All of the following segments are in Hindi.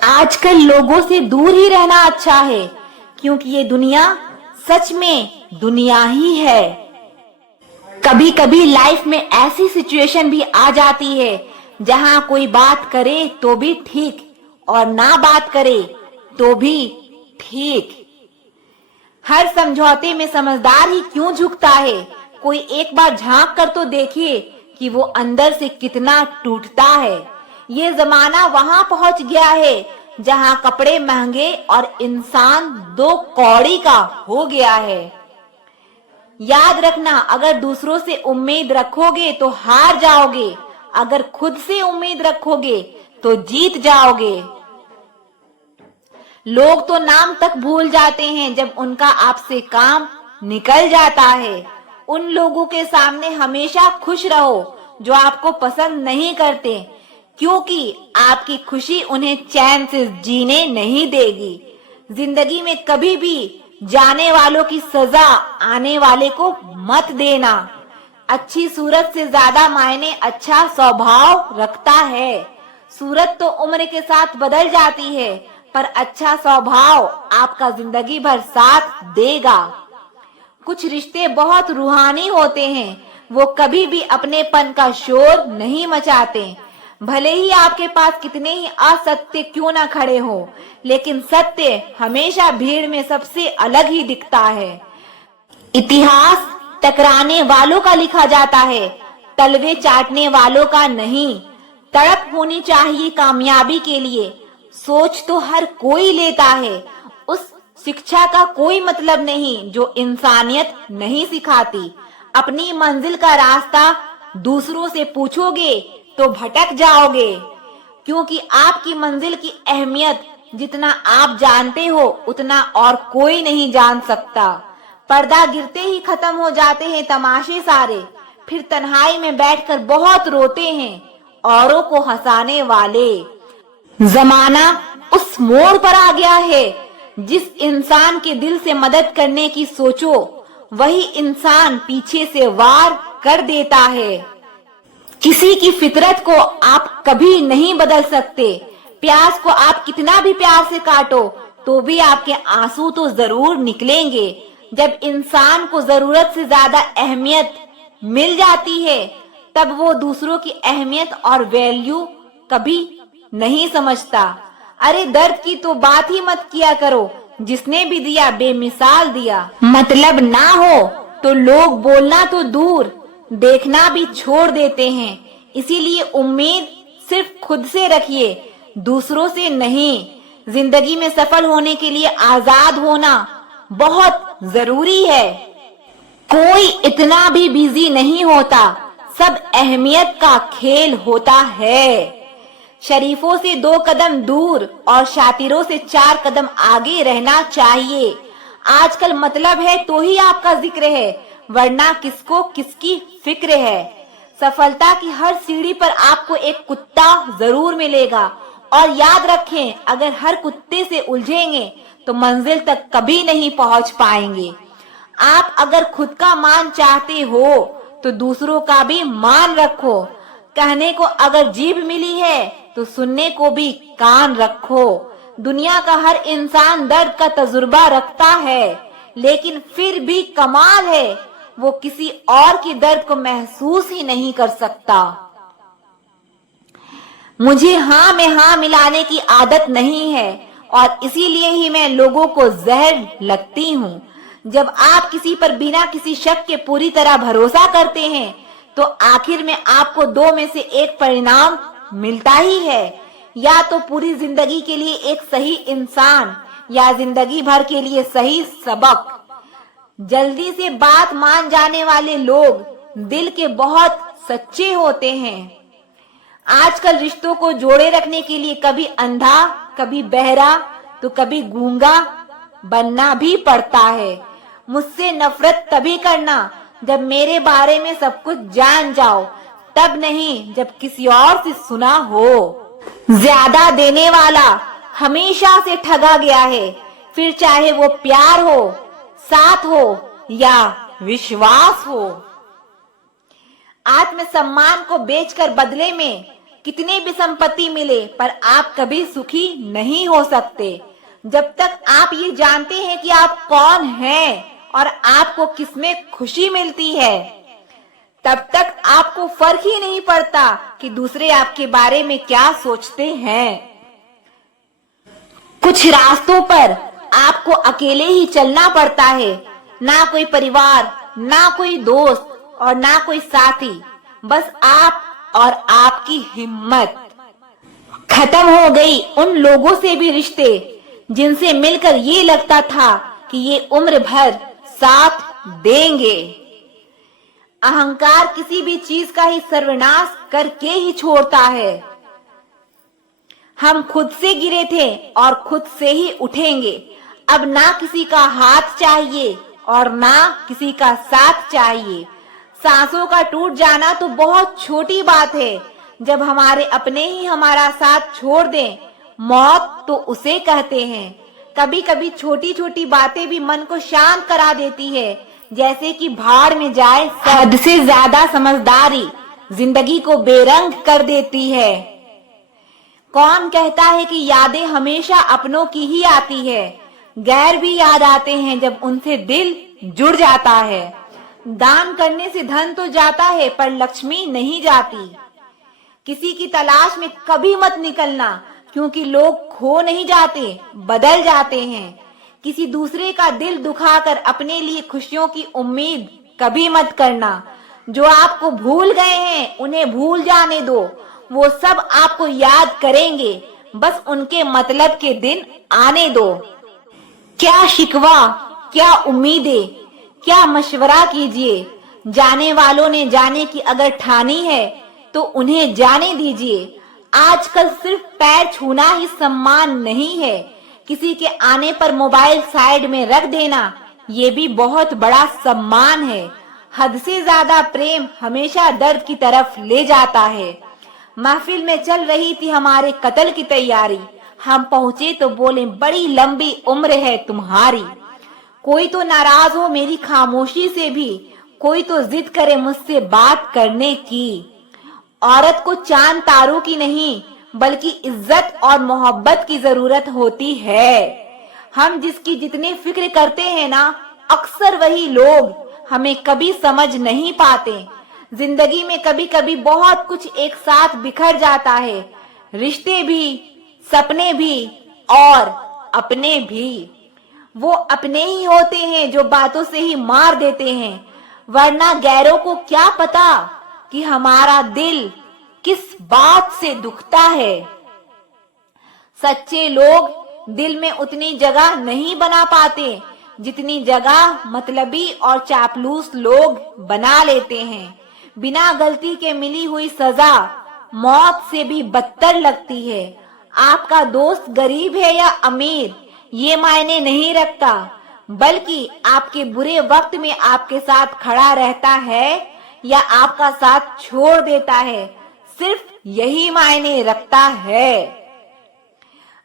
आजकल लोगों से दूर ही रहना अच्छा है, क्योंकि ये दुनिया सच में दुनिया ही है। कभी कभी लाइफ में ऐसी सिचुएशन भी आ जाती है जहां कोई बात करे तो भी ठीक और ना बात करे तो भी ठीक। हर समझौते में समझदार ही क्यों झुकता है? कोई एक बार झांक कर तो देखिए कि वो अंदर से कितना टूटता है। ये जमाना वहां पहुंच गया है जहां कपड़े महंगे और इंसान दो कौड़ी का हो गया है। याद रखना, अगर दूसरों से उम्मीद रखोगे तो हार जाओगे, अगर खुद से उम्मीद रखोगे तो जीत जाओगे। लोग तो नाम तक भूल जाते हैं जब उनका आपसे काम निकल जाता है। उन लोगों के सामने हमेशा खुश रहो जो आपको पसंद नहीं करते, क्योंकि आपकी खुशी उन्हें चैन से जीने नहीं देगी। जिंदगी में कभी भी जाने वालों की सजा आने वाले को मत देना। अच्छी सूरत से ज्यादा मायने अच्छा स्वभाव रखता है। सूरत तो उम्र के साथ बदल जाती है, पर अच्छा स्वभाव आपका जिंदगी भर साथ देगा। कुछ रिश्ते बहुत रूहानी होते हैं, वो कभी भी अपनेपन का शोर नहीं मचाते। भले ही आपके पास कितने ही असत्य क्यों ना खड़े हो, लेकिन सत्य हमेशा भीड़ में सबसे अलग ही दिखता है। इतिहास टकराने वालों का लिखा जाता है, तलवे चाटने वालों का नहीं। तड़प होनी चाहिए कामयाबी के लिए, सोच तो हर कोई लेता है। उस शिक्षा का कोई मतलब नहीं जो इंसानियत नहीं सिखाती। अपनी मंजिल का रास्ता दूसरों से पूछोगे तो भटक जाओगे, क्योंकि आपकी मंजिल की अहमियत जितना आप जानते हो उतना और कोई नहीं जान सकता। पर्दा गिरते ही खत्म हो जाते हैं तमाशे सारे, फिर तन्हाई में बैठकर बहुत रोते हैं औरों को हंसाने वाले। जमाना उस मोड़ पर आ गया है, जिस इंसान के दिल से मदद करने की सोचो वही इंसान पीछे से वार कर देता है। किसी की फितरत को आप कभी नहीं बदल सकते। प्याज को आप कितना भी प्यार से काटो तो भी आपके आंसू तो जरूर निकलेंगे। जब इंसान को जरूरत से ज्यादा अहमियत मिल जाती है, तब वो दूसरों की अहमियत और वैल्यू कभी नहीं समझता। अरे दर्द की तो बात ही मत किया करो, जिसने भी दिया बेमिसाल दिया। मतलब ना हो तो लोग बोलना तो दूर, देखना भी छोड़ देते हैं। इसीलिए उम्मीद सिर्फ खुद से रखिए, दूसरों से नहीं। जिंदगी में सफल होने के लिए आजाद होना बहुत जरूरी है। कोई इतना भी बिजी नहीं होता, सब अहमियत का खेल होता है। शरीफों से 2 कदम दूर और शातिरों से 4 कदम आगे रहना चाहिए। आजकल मतलब है तो ही आपका जिक्र है, वरना किसको किसकी फिक्र है। सफलता की हर सीढ़ी पर आपको एक कुत्ता जरूर मिलेगा, और याद रखें, अगर हर कुत्ते से उलझेंगे तो मंजिल तक कभी नहीं पहुंच पाएंगे। आप अगर खुद का मान चाहते हो तो दूसरों का भी मान रखो। कहने को अगर जीभ मिली है तो सुनने को भी कान रखो। दुनिया का हर इंसान दर्द का तजुर्बा रखता है, लेकिन फिर भी कमाल है, वो किसी और की दर्द को महसूस ही नहीं कर सकता। मुझे हाँ में हाँ मिलाने की आदत नहीं है, और इसीलिए ही मैं लोगों को जहर लगती हूँ। जब आप किसी पर बिना किसी शक के पूरी तरह भरोसा करते हैं, तो आखिर में आपको 2 में से एक परिणाम मिलता ही है। या तो पूरी जिंदगी के लिए एक सही इंसान, या जिंदगी भर के लिए सही सबक। जल्दी से बात मान जाने वाले लोग दिल के बहुत सच्चे होते हैं। आजकल रिश्तों को जोड़े रखने के लिए कभी अंधा, कभी बहरा, तो कभी गूंगा बनना भी पड़ता है। मुझसे नफरत तभी करना जब मेरे बारे में सब कुछ जान जाओ, तब नहीं जब किसी और से सुना हो। ज्यादा देने वाला हमेशा से ठगा गया है, फिर चाहे वो प्यार हो, साथ हो या विश्वास हो। आत्मसम्मान को बेचकर बदले में कितनी भी संपत्ति मिले पर आप कभी सुखी नहीं हो सकते। जब तक आप ये जानते हैं कि आप कौन हैं और आपको किसमें खुशी मिलती है, तब तक आपको फर्क ही नहीं पड़ता कि दूसरे आपके बारे में क्या सोचते हैं। कुछ रास्तों पर आपको अकेले ही चलना पड़ता है, ना कोई परिवार, ना कोई दोस्त और ना कोई साथी, बस आप और आपकी हिम्मत। खत्म हो गई उन लोगों से भी रिश्ते जिनसे मिलकर ये लगता था कि ये उम्र भर साथ देंगे। अहंकार किसी भी चीज का ही सर्वनाश करके ही छोड़ता है। हम खुद से गिरे थे और खुद से ही उठेंगे। अब ना किसी का हाथ चाहिए और ना किसी का साथ चाहिए। सांसों का टूट जाना तो बहुत छोटी बात है, जब हमारे अपने ही हमारा साथ छोड़ दें, मौत तो उसे कहते हैं। कभी कभी छोटी छोटी बातें भी मन को शांत करा देती है, जैसे कि भाड़ में जाए हद से ज्यादा समझदारी जिंदगी को बेरंग कर देती है। कौन कहता है कि यादें हमेशा अपनों की ही आती है? गैर भी याद आते हैं जब उनसे दिल जुड़ जाता है। दान करने से धन तो जाता है पर लक्ष्मी नहीं जाती। किसी की तलाश में कभी मत निकलना, क्योंकि लोग खो नहीं जाते, बदल जाते हैं। किसी दूसरे का दिल दुखाकर अपने लिए खुशियों की उम्मीद कभी मत करना। जो आपको भूल गए हैं उन्हें भूल जाने दो, वो सब आपको याद करेंगे, बस उनके मतलब के दिन आने दो। क्या शिकवा, क्या उम्मीदें, क्या मशवरा कीजिए। जाने वालों ने जाने की अगर ठानी है तो उन्हें जाने दीजिए। आजकल सिर्फ पैर छूना ही सम्मान नहीं है, किसी के आने पर मोबाइल साइड में रख देना ये भी बहुत बड़ा सम्मान है। हद से ज्यादा प्रेम हमेशा दर्द की तरफ ले जाता है। महफिल में चल रही थी हमारे कत्ल की तैयारी, हम पहुंचे तो बोले बड़ी लंबी उम्र है तुम्हारी। कोई तो नाराज हो मेरी खामोशी से भी, कोई तो जिद करे मुझसे बात करने की। औरत को चांद तारों की नहीं बल्कि इज्जत और मोहब्बत की जरूरत होती है। हम जिसकी जितनी फिक्र करते हैं ना, अक्सर वही लोग हमें कभी समझ नहीं पाते। जिंदगी में कभी कभी बहुत कुछ एक साथ बिखर जाता है, रिश्ते भी, सपने भी और अपने भी। वो अपने ही होते हैं जो बातों से ही मार देते हैं, वरना गैरों को क्या पता कि हमारा दिल किस बात से दुखता है। सच्चे लोग दिल में उतनी जगह नहीं बना पाते जितनी जगह मतलबी और चापलूस लोग बना लेते हैं। बिना गलती के मिली हुई सजा मौत से भी बदतर लगती है। आपका दोस्त गरीब है या अमीर ये मायने नहीं रखता, बल्कि आपके बुरे वक्त में आपके साथ खड़ा रहता है या आपका साथ छोड़ देता है, सिर्फ यही मायने रखता है।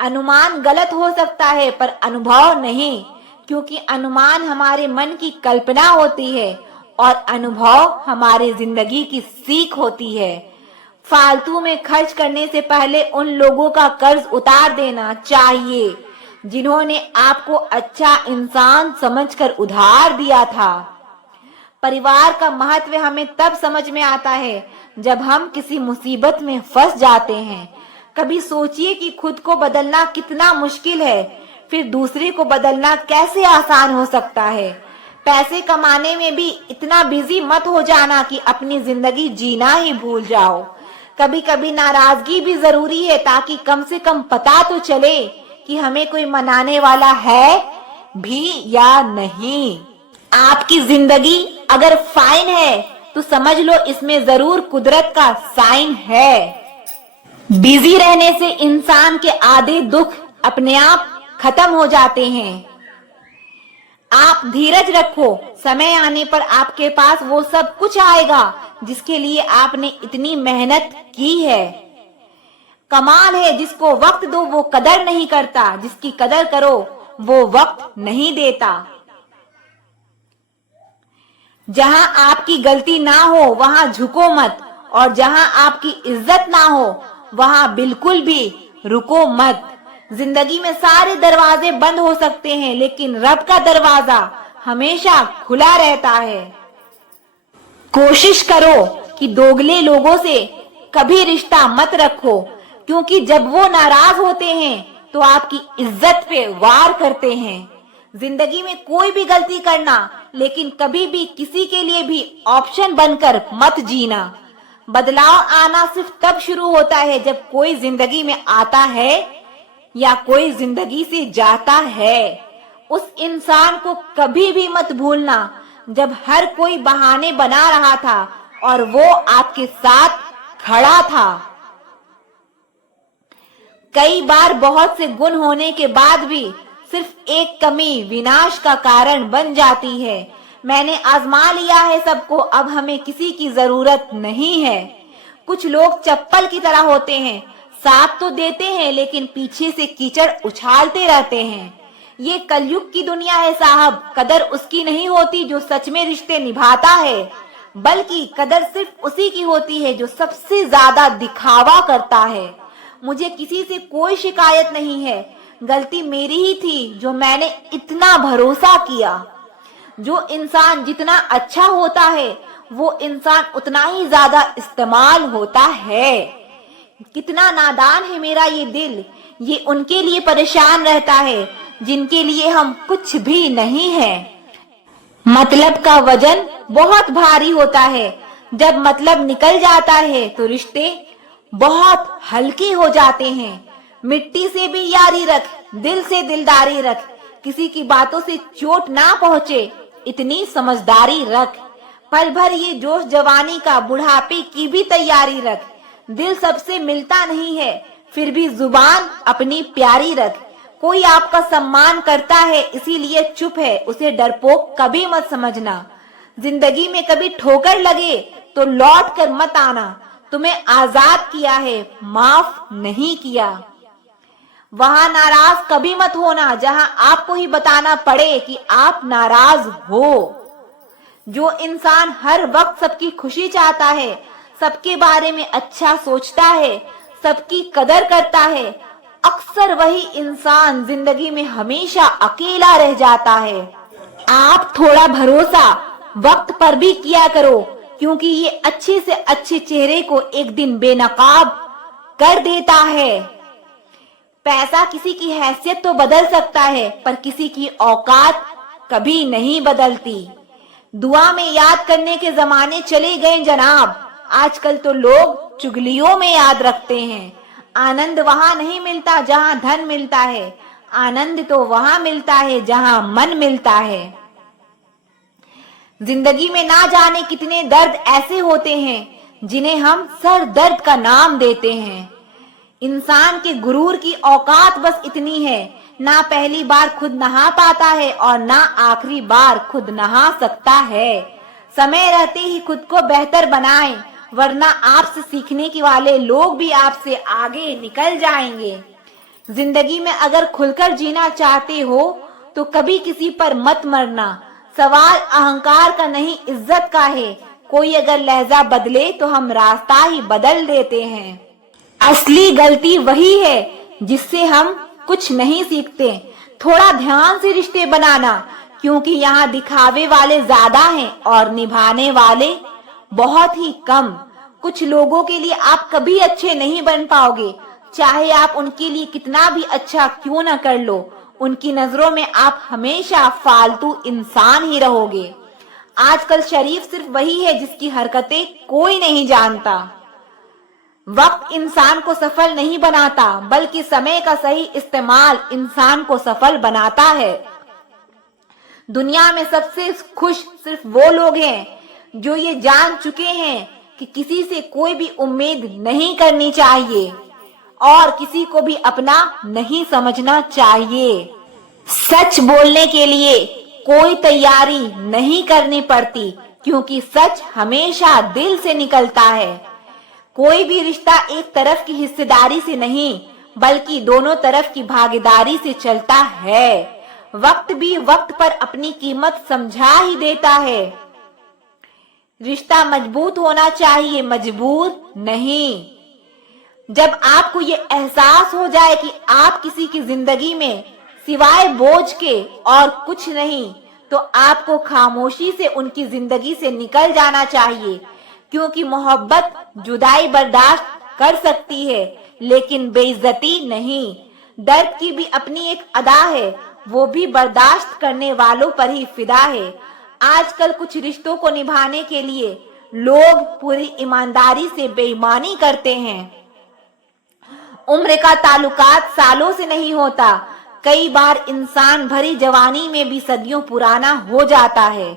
अनुमान गलत हो सकता है पर अनुभव नहीं, क्योंकि अनुमान हमारे मन की कल्पना होती है और अनुभव हमारे जिंदगी की सीख होती है। फालतू में खर्च करने से पहले उन लोगों का कर्ज उतार देना चाहिए जिन्होंने आपको अच्छा इंसान समझकर उधार दिया था। परिवार का महत्व हमें तब समझ में आता है जब हम किसी मुसीबत में फंस जाते हैं। कभी सोचिए कि खुद को बदलना कितना मुश्किल है, फिर दूसरे को बदलना कैसे आसान हो सकता है। पैसे कमाने में भी इतना बिजी मत हो जाना कि अपनी जिंदगी जीना ही भूल जाओ। कभी कभी नाराजगी भी जरूरी है, ताकि कम से कम पता तो चले कि हमें कोई मनाने वाला है भी या नहीं। आपकी जिंदगी अगर फाइन है तो समझ लो इसमें जरूर कुदरत का साइन है। बिजी रहने से इंसान के आधे दुख अपने आप खत्म हो जाते हैं। आप धीरज रखो, समय आने पर आपके पास वो सब कुछ आएगा जिसके लिए आपने इतनी मेहनत की है। कमाल है जिसको वक्त दो वो कदर नहीं करता, जिसकी कदर करो वो वक्त नहीं देता। जहां आपकी गलती ना हो वहां झुको मत और जहां आपकी इज्जत ना हो वहां बिल्कुल भी रुको मत। जिंदगी में सारे दरवाजे बंद हो सकते हैं, लेकिन रब का दरवाजा हमेशा खुला रहता है। कोशिश करो कि दोगले लोगों से कभी रिश्ता मत रखो, क्योंकि जब वो नाराज होते हैं तो आपकी इज्जत पे वार करते हैं। जिंदगी में कोई भी गलती करना, लेकिन कभी भी किसी के लिए भी ऑप्शन बनकर मत जीना। बदलाव आना सिर्फ तब शुरू होता है जब कोई जिंदगी में आता है या कोई जिंदगी से जाता है। उस इंसान को कभी भी मत भूलना जब हर कोई बहाने बना रहा था और वो आपके साथ खड़ा था। कई बार बहुत से गुण होने के बाद भी सिर्फ एक कमी विनाश का कारण बन जाती है। मैंने आजमा लिया है सबको, अब हमें किसी की जरूरत नहीं है। कुछ लोग चप्पल की तरह होते हैं, साथ तो देते हैं लेकिन पीछे से कीचड़ उछालते रहते हैं। ये कलयुग की दुनिया है साहब। कदर उसकी नहीं होती जो सच में रिश्ते निभाता है, बल्कि कदर सिर्फ उसी की होती है जो सबसे ज्यादा दिखावा करता है। मुझे किसी से कोई शिकायत नहीं है, गलती मेरी ही थी जो मैंने इतना भरोसा किया। जो इंसान जितना अच्छा होता है वो इंसान उतना ही ज्यादा इस्तेमाल होता है। कितना नादान है मेरा ये दिल, ये उनके लिए परेशान रहता है जिनके लिए हम कुछ भी नहीं है। मतलब का वजन बहुत भारी होता है, जब मतलब निकल जाता है तो रिश्ते बहुत हल्के हो जाते हैं। मिट्टी से भी यारी रख, दिल से दिलदारी रख, किसी की बातों से चोट ना पहुंचे इतनी समझदारी रख। पल भर ये जोश जवानी का, बुढ़ापे की भी तैयारी रख। दिल सबसे मिलता नहीं है, फिर भी जुबान अपनी प्यारी रख। कोई आपका सम्मान करता है इसीलिए चुप है, उसे डरपोक कभी मत समझना। जिंदगी में कभी ठोकर लगे तो लौट कर मत आना। तुम्हें आजाद किया है, माफ नहीं किया। वहां नाराज कभी मत होना जहां आपको ही बताना पड़े कि आप नाराज हो। जो इंसान हर वक्त सबकी खुशी चाहता है, सबके बारे में अच्छा सोचता है, सबकी कदर करता है, अक्सर वही इंसान जिंदगी में हमेशा अकेला रह जाता है। आप थोड़ा भरोसा वक्त पर भी किया करो, क्योंकि ये अच्छे से अच्छे चेहरे को एक दिन बेनकाब कर देता है। पैसा किसी की हैसियत तो बदल सकता है, पर किसी की औकात कभी नहीं बदलती। दुआ में याद करने के जमाने चले गए जनाब, आजकल तो लोग चुगलियों में याद रखते हैं। आनंद वहां नहीं मिलता जहां धन मिलता है, आनंद तो वहां मिलता है जहां मन मिलता है। जिंदगी में ना जाने कितने दर्द ऐसे होते हैं जिन्हें हम सर दर्द का नाम देते हैं। इंसान के गुरूर की औकात बस इतनी है, ना पहली बार खुद नहा पाता है और ना आखिरी बार खुद नहा सकता है। समय रहते ही खुद को बेहतर बनाएं, वरना आपसे सीखने के वाले लोग भी आपसे आगे निकल जाएंगे। जिंदगी में अगर खुलकर जीना चाहते हो तो कभी किसी पर मत मरना। सवाल अहंकार का नहीं, इज्जत का है। कोई अगर लहजा बदले तो हम रास्ता ही बदल देते हैं। असली गलती वही है जिससे हम कुछ नहीं सीखते। थोड़ा ध्यान से रिश्ते बनाना, क्योंकि यहाँ दिखावे वाले ज्यादा हैं और निभाने वाले बहुत ही कम। कुछ लोगों के लिए आप कभी अच्छे नहीं बन पाओगे, चाहे आप उनके लिए कितना भी अच्छा क्यों न कर लो। उनकी नजरों में आप हमेशा फालतू इंसान ही रहोगे। आजकल शरीफ सिर्फ वही है जिसकी हरकतें कोई नहीं जानता। वक्त इंसान को सफल नहीं बनाता, बल्कि समय का सही इस्तेमाल इंसान को सफल बनाता है। दुनिया में सबसे खुश सिर्फ वो लोग हैं जो ये जान चुके हैं कि किसी से कोई भी उम्मीद नहीं करनी चाहिए और किसी को भी अपना नहीं समझना चाहिए। सच बोलने के लिए कोई तैयारी नहीं करनी पड़ती, क्योंकि सच हमेशा दिल से निकलता है। कोई भी रिश्ता एक तरफ की हिस्सेदारी से नहीं, बल्कि दोनों तरफ की भागीदारी से चलता है। वक्त भी वक्त पर अपनी कीमत समझा ही देता है। रिश्ता मजबूत होना चाहिए, मजबूर नहीं। जब आपको ये एहसास हो जाए कि आप किसी की जिंदगी में सिवाय बोझ के और कुछ नहीं, तो आपको खामोशी से उनकी जिंदगी से निकल जाना चाहिए, क्योंकि मोहब्बत जुदाई बर्दाश्त कर सकती है लेकिन बेइज्जती नहीं। दर्द की भी अपनी एक अदा है, वो भी बर्दाश्त करने वालों पर ही फिदा है। आजकल कुछ रिश्तों को निभाने के लिए लोग पूरी ईमानदारी से बेईमानी करते हैं। उम्र का ताल्लुकात सालों से नहीं होता, कई बार इंसान भरी जवानी में भी सदियों पुराना हो जाता है।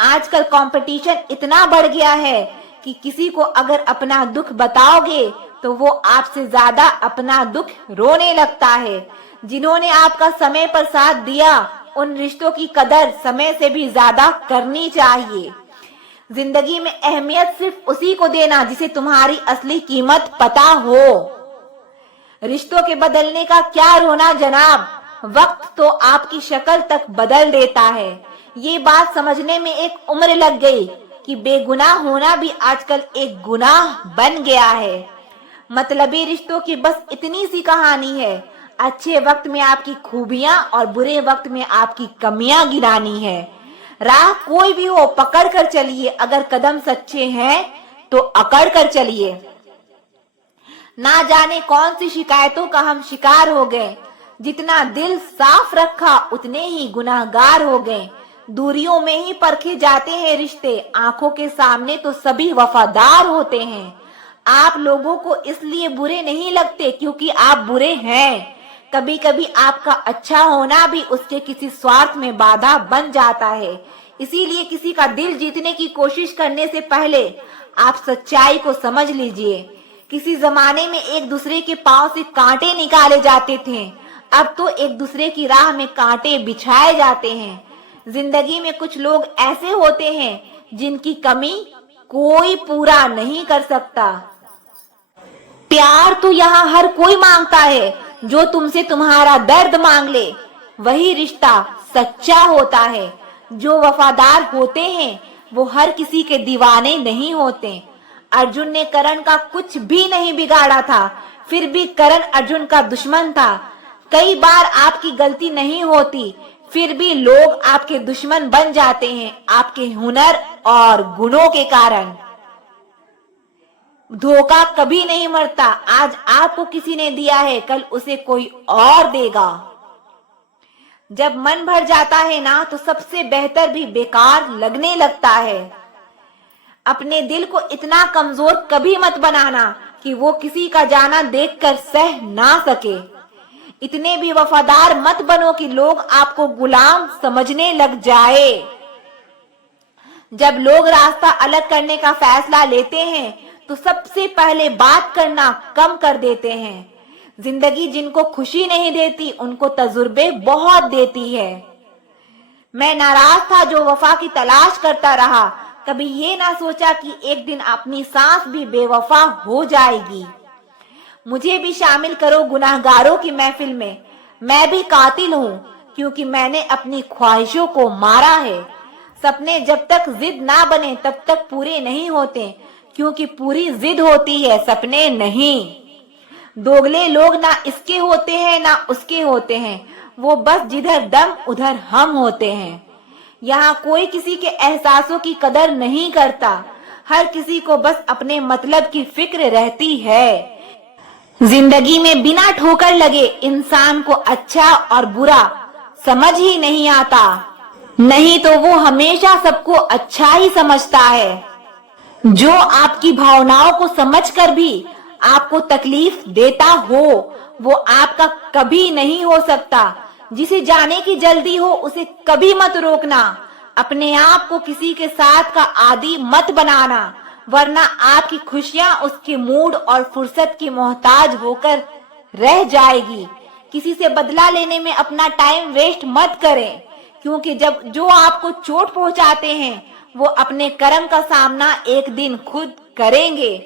आजकल कंपटीशन इतना बढ़ गया है कि किसी को अगर अपना दुख बताओगे तो वो आपसे ज्यादा अपना दुख रोने लगता है। जिन्होंने आपका समय पर साथ दिया, उन रिश्तों की कदर समय से भी ज्यादा करनी चाहिए। जिंदगी में अहमियत सिर्फ उसी को देना जिसे तुम्हारी असली कीमत पता हो। रिश्तों के बदलने का क्या रोना जनाब, वक्त तो आपकी शक्ल तक बदल देता है। ये बात समझने में एक उम्र लग गई कि बेगुनाह होना भी आजकल एक गुनाह बन गया है। मतलबी रिश्तों की बस इतनी सी कहानी है, अच्छे वक्त में आपकी खूबियां और बुरे वक्त में आपकी कमियां गिरानी है। राह कोई भी हो पकड़ कर चलिए, अगर कदम सच्चे हैं तो अकड़ कर चलिए। ना जाने कौन सी शिकायतों का हम शिकार हो गए, जितना दिल साफ रखा उतने ही गुनाहगार हो गए। दूरियों में ही परखे जाते हैं रिश्ते, आंखों के सामने तो सभी वफादार होते हैं। आप लोगों को इसलिए बुरे नहीं लगते क्योंकि आप बुरे हैं। कभी कभी आपका अच्छा होना भी उसके किसी स्वार्थ में बाधा बन जाता है। इसीलिए किसी का दिल जीतने की कोशिश करने से पहले आप सच्चाई को समझ लीजिए। किसी जमाने में एक दूसरे के पांव से कांटे निकाले जाते थे, अब तो एक दूसरे की राह में कांटे बिछाए जाते हैं। जिंदगी में कुछ लोग ऐसे होते हैं जिनकी कमी कोई पूरा नहीं कर सकता। प्यार तो यहाँ हर कोई मांगता है, जो तुमसे तुम्हारा दर्द मांग ले वही रिश्ता सच्चा होता है। जो वफादार होते हैं वो हर किसी के दीवाने नहीं होते। अर्जुन ने करण का कुछ भी नहीं बिगाड़ा था, फिर भी करण अर्जुन का दुश्मन था। कई बार आपकी गलती नहीं होती, फिर भी लोग आपके दुश्मन बन जाते हैं आपके हुनर और गुणों के कारण। धोखा कभी नहीं मरता, आज आपको किसी ने दिया है कल उसे कोई और देगा। जब मन भर जाता है ना तो सबसे बेहतर भी बेकार लगने लगता है। अपने दिल को इतना कमजोर कभी मत बनाना कि वो किसी का जाना देखकर सह ना सके। इतने भी वफादार मत बनो कि लोग आपको गुलाम समझने लग जाए। जब लोग रास्ता अलग करने का फैसला लेते हैं तो सबसे पहले बात करना कम कर देते हैं। जिंदगी जिनको खुशी नहीं देती उनको तजुर्बे बहुत देती है। मैं नाराज था जो वफा की तलाश करता रहा, कभी ये ना सोचा कि एक दिन अपनी सांस भी बेवफा हो जाएगी। मुझे भी शामिल करो गुनाहगारों की महफिल में। मैं भी कातिल हूँ क्योंकि मैंने अपनी ख्वाहिशों को मारा है। सपने जब तक जिद ना बने तब तक पूरे नहीं होते, क्योंकि पूरी जिद होती है, सपने नहीं। दोगले लोग ना इसके होते हैं ना उसके होते हैं, वो बस जिधर दम उधर हम होते हैं। यहाँ कोई किसी के एहसासों की कदर नहीं करता, हर किसी को बस अपने मतलब की फिक्र रहती है। जिंदगी में बिना ठोकर लगे इंसान को अच्छा और बुरा समझ ही नहीं आता, नहीं तो वो हमेशा सबको अच्छा ही समझता है। जो आपकी भावनाओं को समझकर भी आपको तकलीफ देता हो वो आपका कभी नहीं हो सकता। जिसे जाने की जल्दी हो उसे कभी मत रोकना। अपने आप को किसी के साथ का आदी मत बनाना, वरना आपकी खुशियां उसके मूड और फुर्सत की मोहताज होकर रह जाएगी। किसी से बदला लेने में अपना टाइम वेस्ट मत करें, क्योंकि जब जो आपको चोट पहुंचाते हैं वो अपने कर्म का सामना एक दिन खुद करेंगे।